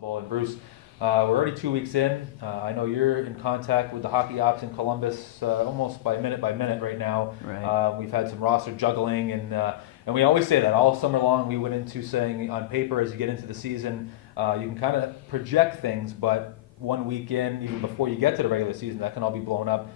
possible. And Bruce, we're already 2 weeks in. I know you're in contact with the hockey ops in Columbus almost by minute right now. Right. We've had some roster juggling, and we always say that all summer long. We went into saying on paper, as you get into the season, you can kind of project things, but 1 week in, even before you get to the regular season, that can all be blown up.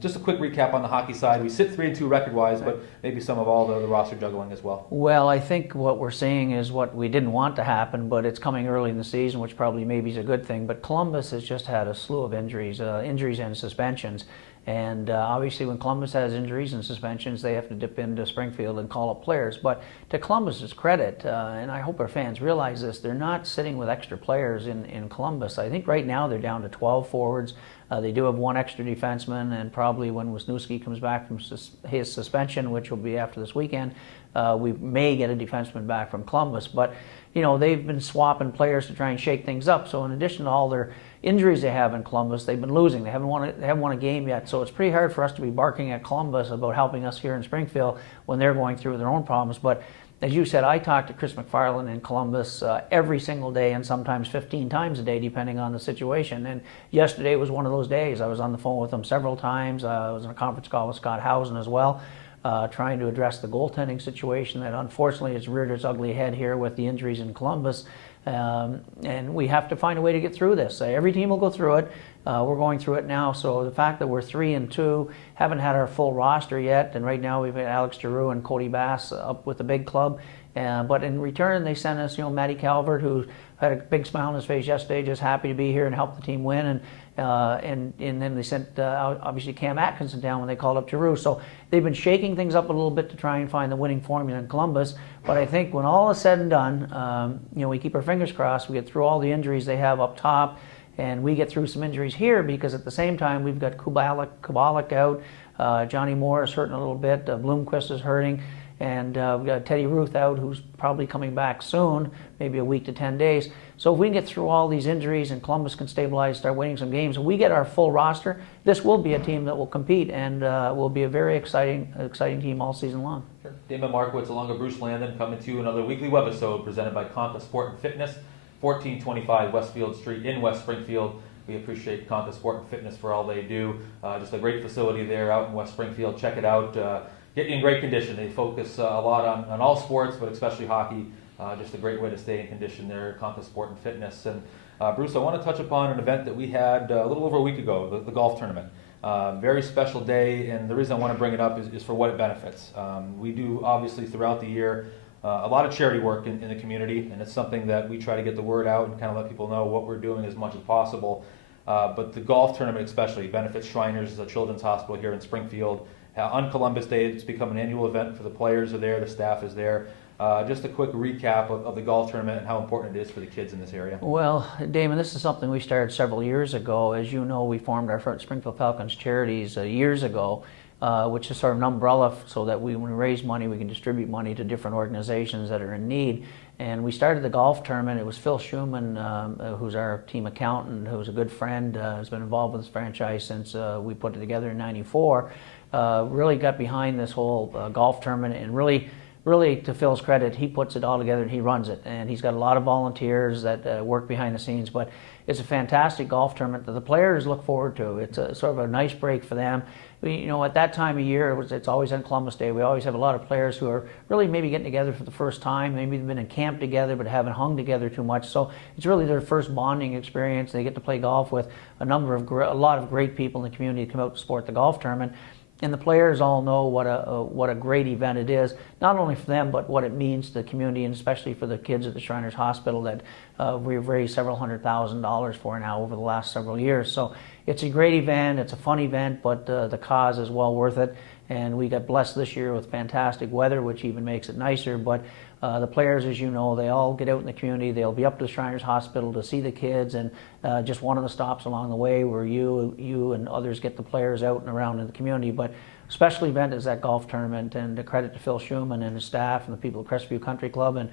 Just a quick recap on the hockey side. We sit 3-2 record-wise, but maybe some of all the roster juggling as well. Well, I think what we're seeing is what we didn't want to happen, but it's coming early in the season, which probably maybe is a good thing. But Columbus has just had a slew of injuries and suspensions. And obviously when Columbus has injuries and suspensions, they have to dip into Springfield and call up players. But to Columbus's credit, and I hope our fans realize this, they're not sitting with extra players in Columbus. I think right now they're down to 12 forwards. They do have one extra defenseman, and probably when Wisniewski comes back from his suspension, which will be after this weekend, we may get a defenseman back from Columbus. But you know, they've been swapping players to try and shake things up. So in addition to all their injuries they have in Columbus, they've been losing. They haven't won a game yet. So it's pretty hard for us to be barking at Columbus about helping us here in Springfield when they're going through their own problems. But as you said, I talk to Chris McFarland in Columbus every single day, and sometimes 15 times a day, depending on the situation. And yesterday was one of those days. I was on the phone with him several times. I was in a conference call with Scott Housen as well, trying to address the goaltending situation that unfortunately has reared its ugly head here with the injuries in Columbus. And we have to find a way to get through this. Every team will go through it. We're going through it now. So the fact that we're 3-2, haven't had our full roster yet, and right now we've got Alex Giroux and Cody Bass up with the big club. But in return, they sent us, Matty Calvert, who had a big smile on his face yesterday, just happy to be here and help the team win. And then they sent obviously Cam Atkinson down when they called up Giroux. So they've been shaking things up a little bit to try and find the winning formula in Columbus. But I think when all is said and done, we keep our fingers crossed. We get through all the injuries they have up top, and we get through some injuries here, because at the same time we've got Kubalik out, Johnny Moore is hurting a little bit, Bloomquist is hurting. And we've got Teddy Ruth out, who's probably coming back soon, maybe a week to 10 days. So if we can get through all these injuries and Columbus can stabilize, start winning some games, and we get our full roster, this will be a team that will compete, and will be a very exciting team all season long. Sure. Damon Markiewicz along with Bruce Landon coming to you another weekly Webisode presented by Conca Sport and Fitness, 1425 Westfield Street in West Springfield. We appreciate Conca Sport and Fitness for all they do. Just a great facility there out in West Springfield. Check it out. Get you in great condition. They focus a lot on all sports, but especially hockey. Just a great way to stay in condition there, Conca Sport and Fitness. And Bruce, I want to touch upon an event that we had a little over a week ago, the golf tournament. Very special day, and the reason I want to bring it up is for what it benefits. We do, obviously, throughout the year, a lot of charity work in the community, and it's something that we try to get the word out and kind of let people know what we're doing as much as possible. But the golf tournament especially benefits Shriners, the Children's Hospital here in Springfield. On Columbus Day, it's become an annual event for the players are there, the staff is there. Just a quick recap of the golf tournament and how important it is for the kids in this area. Well, Damon, this is something we started several years ago. As you know, we formed our first Springfield Falcons Charities years ago, which is sort of an umbrella so that when we raise money, we can distribute money to different organizations that are in need. And we started the golf tournament. It was Phil Schumann, who's our team accountant, who's a good friend, has been involved with this franchise since we put it together in '94. Really got behind this whole golf tournament, and really to Phil's credit, he puts it all together and he runs it. And he's got a lot of volunteers that work behind the scenes, but it's a fantastic golf tournament that the players look forward to. It's a sort of a nice break for them. At that time of year, it's always on Columbus Day. We always have a lot of players who are really maybe getting together for the first time. Maybe they've been in camp together but haven't hung together too much. So it's really their first bonding experience. They get to play golf with a lot of great people in the community to come out to support the golf tournament. And the players all know what a great event it is, not only for them, but what it means to the community, and especially for the kids at the Shriners Hospital that we've raised several $100,000 for now over the last several years. So it's a great event, it's a fun event, but the cause is well worth it. And we got blessed this year with fantastic weather, which even makes it nicer. But the players, as you know, they all get out in the community. They'll be up to the Shriners Hospital to see the kids, and just one of the stops along the way where you and others get the players out and around in the community. But special event is that golf tournament, and a credit to Phil Schumann and his staff and the people at Crestview Country Club, and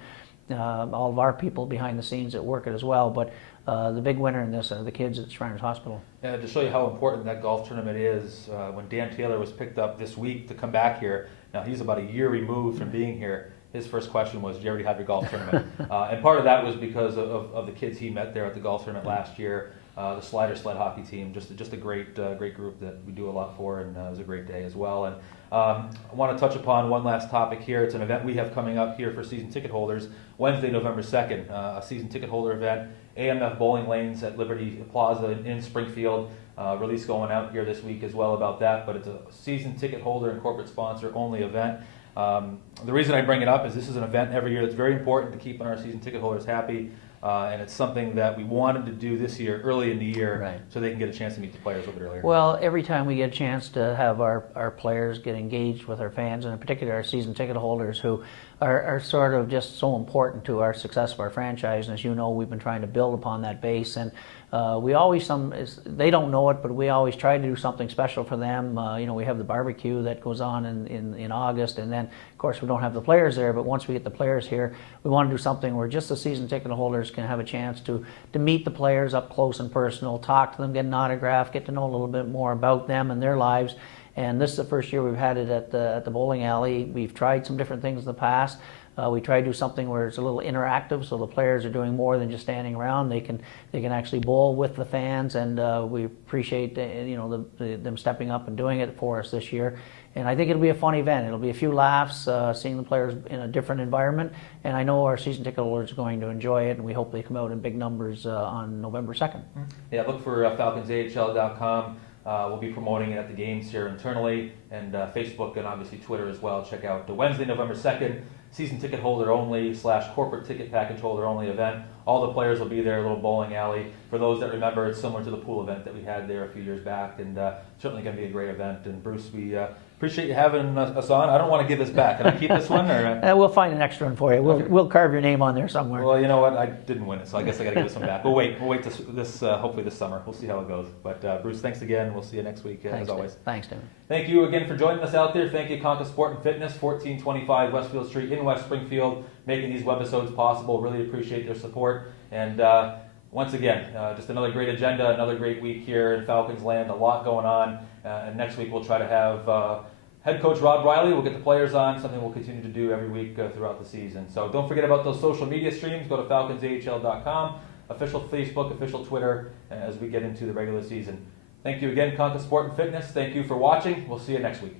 all of our people behind the scenes that work it as well. But the big winner in this are the kids at Shriners Hospital. Yeah, to show you how important that golf tournament is, when Dan Taylor was picked up this week to come back here, now he's about a year removed from being here, his first question was, "Do you already have your golf tournament?" And part of that was because of the kids he met there at the golf tournament last year. The Slider Sled hockey team, just a great group that we do a lot for, and it was a great day as well. And I want to touch upon one last topic here. It's an event we have coming up here for season ticket holders, Wednesday, November 2nd, a season ticket holder event, AMF Bowling Lanes at Liberty Plaza in Springfield. Release going out here this week as well about that, but it's a season ticket holder and corporate sponsor only event. The reason I bring it up is this is an event every year that's very important to keeping our season ticket holders happy, and it's something that we wanted to do this year, early in the year, Right. so they can get a chance to meet the players a little bit earlier. Well, every time we get a chance to have our players get engaged with our fans, and in particular our season ticket holders who are sort of just so important to our success of our franchise, and as you know, we've been trying to build upon that base, and we always, they don't know it, but we always try to do something special for them. We have the barbecue that goes on in August, and then of course we don't have the players there, but once we get the players here, we want to do something where just the season ticket holders can have a chance to meet the players up close and personal, talk to them, get an autograph, get to know a little bit more about them and their lives. And this is the first year we've had it at the bowling alley. We've tried some different things in the past. We try to do something where it's a little interactive, so the players are doing more than just standing around. They can actually bowl with the fans, and we appreciate them stepping up and doing it for us this year. And I think it'll be a fun event. It'll be a few laughs, seeing the players in a different environment. And I know our season ticket holders are going to enjoy it, and we hope they come out in big numbers on November 2nd. Yeah, look for FalconsAHL.com. We'll be promoting it at the games here internally, and Facebook and obviously Twitter as well. Check out the Wednesday, November 2nd, season ticket holder only / corporate ticket package holder only event. All the players will be there, a little bowling alley. For those that remember, it's similar to the pool event that we had there a few years back, and certainly going to be a great event. And Bruce, we appreciate you having us on. I don't want to give this back. Can I keep this one? Or? We'll find an extra one for you. We'll carve your name on there somewhere. Well, you know what? I didn't win it, so I guess I got to give this one back. We'll wait this hopefully this summer. We'll see how it goes. But Bruce, thanks again. We'll see you next week, as always. Thanks, Damon. Thank you again for joining us out there. Thank you, Conca Sport and Fitness, 1425 Westfield Street in West Springfield, making these webisodes possible. Really appreciate their support. And once again, just another great agenda, another great week here in Falcons land. A lot going on. And next week we'll try to have head coach Rob Riley. We'll get the players on, something we'll continue to do every week throughout the season. So don't forget about those social media streams. Go to FalconsAHL.com, official Facebook, official Twitter, as we get into the regular season. Thank you again, Conca Sport and Fitness. Thank you for watching. We'll see you next week.